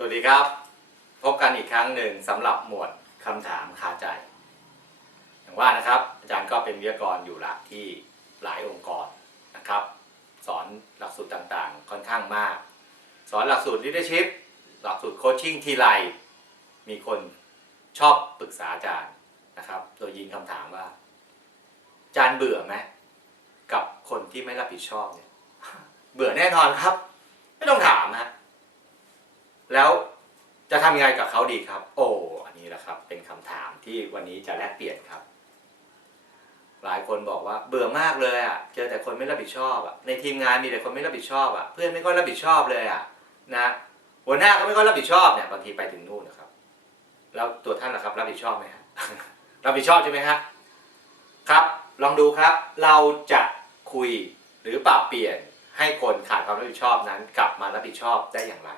สวัสดีครับ พบกันอีกครั้งหนึ่งสำหรับหมวดคำถามคาใจ อย่างว่านะครับอาจารย์ก็เป็นวิทยากรอยู่ละที่หลายองค์กรนะครับ สอนหลักสูตรต่างๆ ค่อนข้างมาก สอนหลักสูตร leadership หลักสูตรโคชชิ่งทีไรมีคนชอบปรึกษาอาจารย์นะครับ โดยยิงคำถามว่า อาจารย์เบื่อไหมกับคนที่ไม่รับผิดชอบเนี่ยเบื่อแน่นอนครับ ไม่ต้องถามฮะ แล้วจะทำยังไงกับเขาดีครับ โอ้อันนี้แหละครับ เป็นคำถามที่วันนี้จะแลกเปลี่ยนครับ หลายคนบอกว่าเบื่อมากเลยอะ เจอแต่คนไม่รับผิดชอบอะ ในทีมงานมีแต่คนไม่รับผิดชอบอะ เพื่อนไม่ค่อยรับผิดชอบเลยอะนะหัวหน้าก็ไม่ค่อยรับผิดชอบเนี่ยบางทีไปถึงนู่นนะครับ แล้วตัวท่านล่ะครับ รับผิดชอบไหมฮะ รับผิดชอบใช่ไหมฮะครับ ลองดูครับ เราจะคุยหรือปรับเปลี่ยนให้คนขาดความรับผิดชอบนั้น กลับมารับผิดชอบได้อย่างไร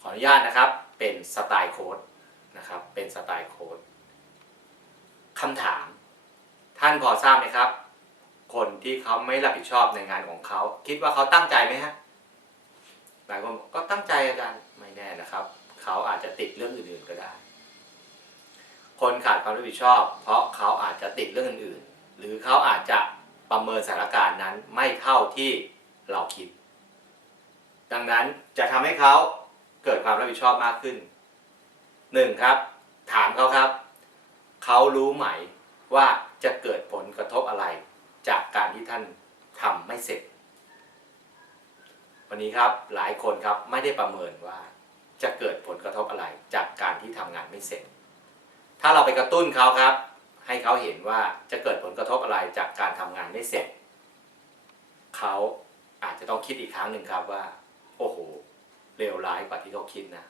ขออนุญาตนะครับเป็นสไตล์โค้ดนะครับเป็นสไตล์โค้ดคำถาม ท่านพอทราบไหมครับ คนที่เขาไม่รับผิดชอบในงานของเขา คิดว่าเขาตั้งใจไหมฮะหลายคนบอกก็ตั้งใจอาจารย์ไม่แน่นะครับ เขาอาจจะติดเรื่องอื่นๆก็ได้ คนขาดความรับผิดชอบ เพราะเขาอาจจะติดเรื่องอื่นๆ หรือเขาอาจจะประเมินสถานการณ์นั้นไม่เท่าที่เราคิด ดังนั้นจะทำให้เขา เกิดความรับผิดชอบมากขึ้นหนึ่งครับ ถามเขาครับ เขารู้ไหมว่าจะเกิดผลกระทบอะไร จากการที่ท่านทำไม่เสร็จ วันนี้ครับหลายคนครับไม่ได้ประเมินว่าจะเกิดผลกระทบอะไร จากการที่ทำงานไม่เสร็จ ถ้าเราไปกระตุ้นเขาครับ ให้เขาเห็นว่าจะเกิดผลกระทบอะไรจากการทำงานไม่เสร็จ เขาอาจจะต้องคิดอีกครั้งหนึ่งครับว่า เลวร้ายกว่าที่เขาคิดนะ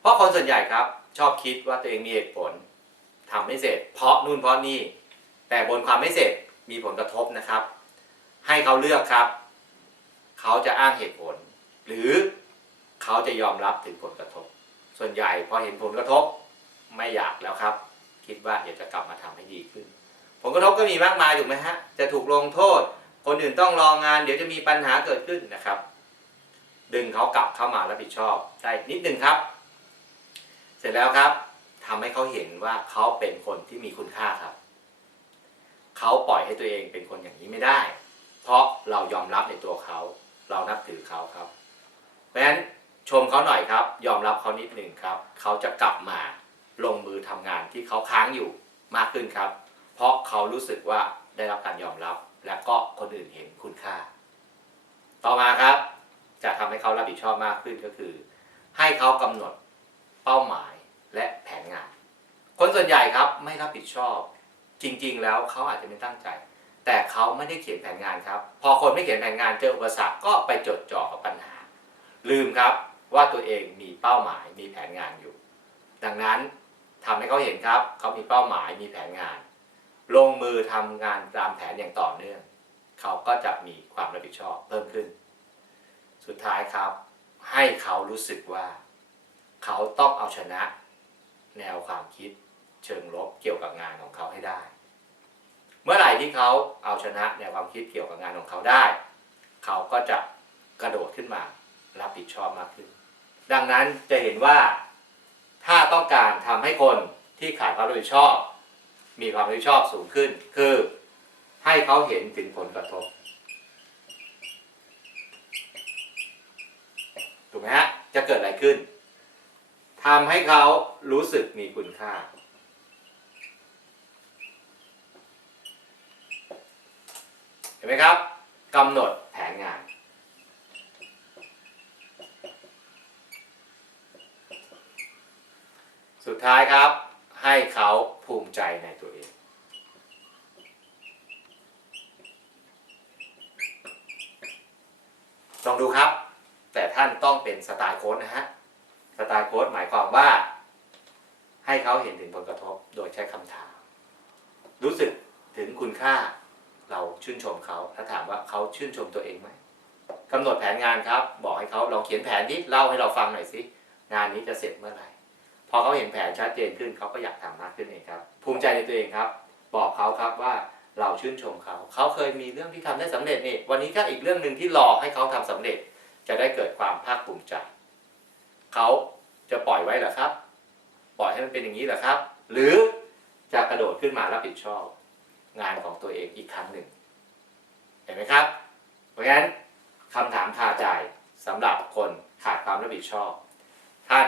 เพราะคนส่วนใหญ่ครับ ชอบคิดว่าตัวเองมีเหตุผลทำไม่เสร็จ เพราะนู่นเพราะนี่ แต่บนความไม่เสร็จมีผลกระทบนะครับ ให้เขาเลือกครับ เขาจะอ้างเหตุผล หรือเขาจะยอมรับถึงผลกระทบ ส่วนใหญ่พอเห็นผลกระทบไม่อยากแล้วครับ คิดว่าเดี๋ยวจะกลับมาทำให้ดีขึ้น ผลกระทบก็มีมากมายถูกไหมฮะ จะถูกลงโทษ คนอื่นต้องรองาน เดี๋ยวจะมีปัญหาเกิดขึ้นนะครับ ดึงเขากลับเข้ามารับผิดชอบได้นิดนึงครับ เสร็จแล้วครับทำให้เขาเห็นว่าเขาเป็นคนที่มีคุณค่าครับเขาปล่อยให้ตัวเองเป็นคนอย่างนี้ไม่ได้ เพราะเรายอมรับในตัวเขา เรานับถือเขาครับเพราะฉะนั้นชมเขาหน่อยครับ ยอมรับเขานิดหนึ่งครับ เขาจะกลับมาลงมือทำงานที่เขาค้างอยู่มากขึ้นครับ เพราะเขารู้สึกว่าได้รับการยอมรับ และก็คนอื่นเห็นคุณค่า ต่อมาครับ จะทำให้เขารับผิดชอบมากขึ้นก็คือ ให้เขากำหนดเป้าหมายและแผนงาน คนส่วนใหญ่ครับไม่รับผิดชอบ จริง ๆ แล้วเขาอาจจะไม่ตั้งใจ แต่เขาไม่ได้เขียนแผนงานครับ พอคนไม่เขียนแผนงานเจออุปสรรคก็ไปจดจ่อกับปัญหา ลืมครับว่าตัวเองมีเป้าหมายมีแผนงานอยู่ ดังนั้นทำให้เขาเห็นครับ เขามีเป้าหมายมีแผนงาน ลงมือทำงานตามแผนอย่างต่อเนื่อง เขาก็จะมีความรับผิดชอบเพิ่มขึ้น สุดท้ายครับ ให้เขารู้สึกว่า เขาต้องเอาชนะ แนวความคิดเชิงลบเกี่ยวกับงานของเขาให้ได้ เมื่อไหร่ที่เขาเอาชนะแนวความคิดเกี่ยวกับงานของเขาได้ เขาก็จะกระโดดขึ้นมารับผิดชอบมากขึ้น ดังนั้นจะเห็นว่าถ้าต้องการทำให้คนที่ขาดความรับผิดชอบ มีความรับผิดชอบสูงขึ้น คือให้เขาเห็นถึงผลกระทบ ถูกไหมฮะ จะเกิดอะไรขึ้นทำให้เขารู้สึกมีคุณค่า เห็นไหมครับกำหนดแผนงาน สุดท้ายครับ ให้เขาภูมิใจในตัวเอง ลองดูครับ แต่ท่านต้องเป็นสไตล์โค้ดนะฮะสไตล์โค้ดหมายความว่า ให้เขาเห็นถึงผลกระทบโดยใช้คำถาม รู้สึกถึงคุณค่าเราชื่นชมเขาถ้าถามว่าเขาชื่นชมตัวเองไหมกำหนดแผนงานครับ บอกให้เขาลองเขียนแผนดิเล่าให้เราฟังหน่อยสิงานนี้จะเสร็จเมื่อไหร่พอเขาเห็นแผนชัดเจนขึ้นเขาก็อยากทำมากขึ้นเองครับ ภูมิใจในตัวเองครับ บอกเขาครับว่าเราชื่นชมเขา เขาเคยมีเรื่องที่ทำได้สำเร็จนี่วันนี้ก็อีกเรื่องหนึ่งที่รอให้เขาทำสำเร็จ จะได้เกิดความภาคภูมิใจเขาจะปล่อยไว้หรอครับ ปล่อยให้มันเป็นอย่างนี้หรอครับ หรือจะกระโดดขึ้นมารับผิดชอบ งานของตัวเองอีกครั้งหนึ่ง เห็นไหมครับ เพราะฉะนั้นคำถามคาใจสำหรับคนขาดความรับผิดชอบ ท่าน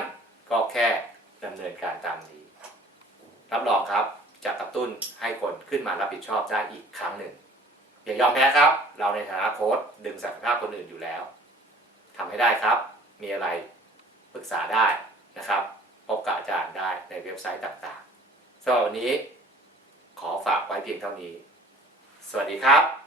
ก็แค่ดำเนินการตามนี้ รับรองครับจะกระตุ้นให้คนขึ้นมารับผิดชอบได้อีกครั้งหนึ่งอย่ายอมแพ้ครับ เราในฐานะโค้ชดึงศักยภาพคนอื่นอยู่แล้ว ทำให้ได้ครับ มีอะไรปรึกษาได้นะครับ พบกับอาจารย์ได้ในเว็บไซต์ต่างๆสำหรับวันนี้ ขอฝากไว้เพียงเท่านี้ สวัสดีครับ